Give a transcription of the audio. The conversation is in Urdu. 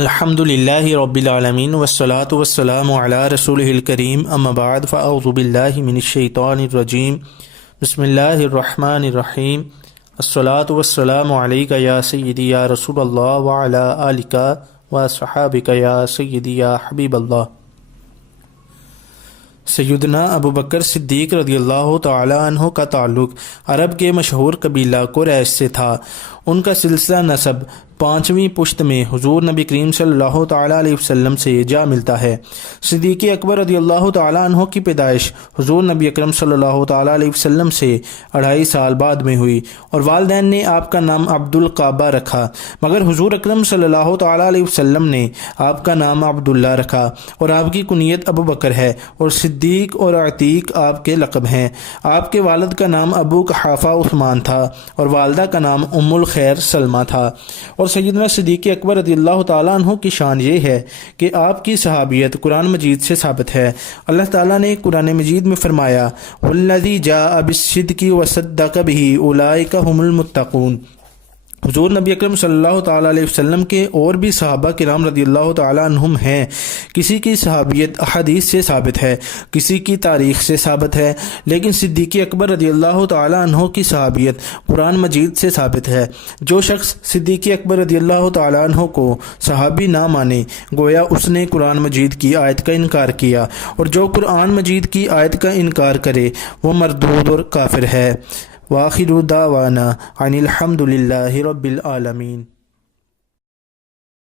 الحمدللہ رب العالمین والصلاة والسلام علی رسولہ الکریم اما بعد فاعوذ باللہ من الشیطان الرجیم بسم اللہ الرحمن الرحیم الصلاة والسلام علیک یا سیدی یا رسول اللہ وعلی آلک وصحابک یا سیدی یا حبیب اللہ۔ سیدنا ابو بکر صدیق رضی اللہ تعالی عنہ کا تعلق عرب کے مشہور قبیلہ قریش سے تھا۔ ان کا سلسلہ نسب 5ویں پشت میں حضور نبی کریم صلی اللہ تعالی علیہ وسلم سے جا ملتا ہے۔ صدیق اکبر رضی اللہ تعالی عنہ کی پیدائش حضور نبی اکرم صلی اللہ تعالی علیہ وسلم سے 2.5 سال بعد میں ہوئی اور والدین نے آپ کا نام عبد القعبہ رکھا، مگر حضور اکرم صلی اللہ تعالی علیہ وسلم نے آپ کا نام عبداللہ رکھا اور آپ کی کنیت ابو بکر ہے اور صدیق اور عتیق آپ کے لقب ہیں۔ آپ کے والد کا نام ابو قحافہ عثمان تھا اور والدہ کا نام ام الخیر سلمہ تھا۔ اور سیدنا صدیق اکبر رضی اللہ تعالیٰ عنہ کی شان یہ ہے کہ آپ کی صحابیت قرآن مجید سے ثابت ہے۔ اللہ تعالیٰ نے قرآن مجید میں فرمایا والذی جاء بالصدق وصدق بہ اولئک ھم المتقون۔ حضور نبی اکرم صلی اللہ تعالیٰ علیہ وسلم کے اور بھی صحابہ کرام رضی اللہ تعالیٰ عنہم ہیں۔ کسی کی صحابیت احادیث سے ثابت ہے، کسی کی تاریخ سے ثابت ہے، لیکن صدیق اکبر رضی اللہ تعالیٰ عنہ کی صحابیت قرآن مجید سے ثابت ہے۔ جو شخص صدیق اکبر رضی اللہ تعالیٰ عنہ کو صحابی نہ مانے گویا اس نے قرآن مجید کی آیت کا انکار کیا، اور جو قرآن مجید کی آیت کا انکار کرے وہ مردود اور کافر ہے۔ وآخر دعوانا ان الحمد للہ رب العالمین۔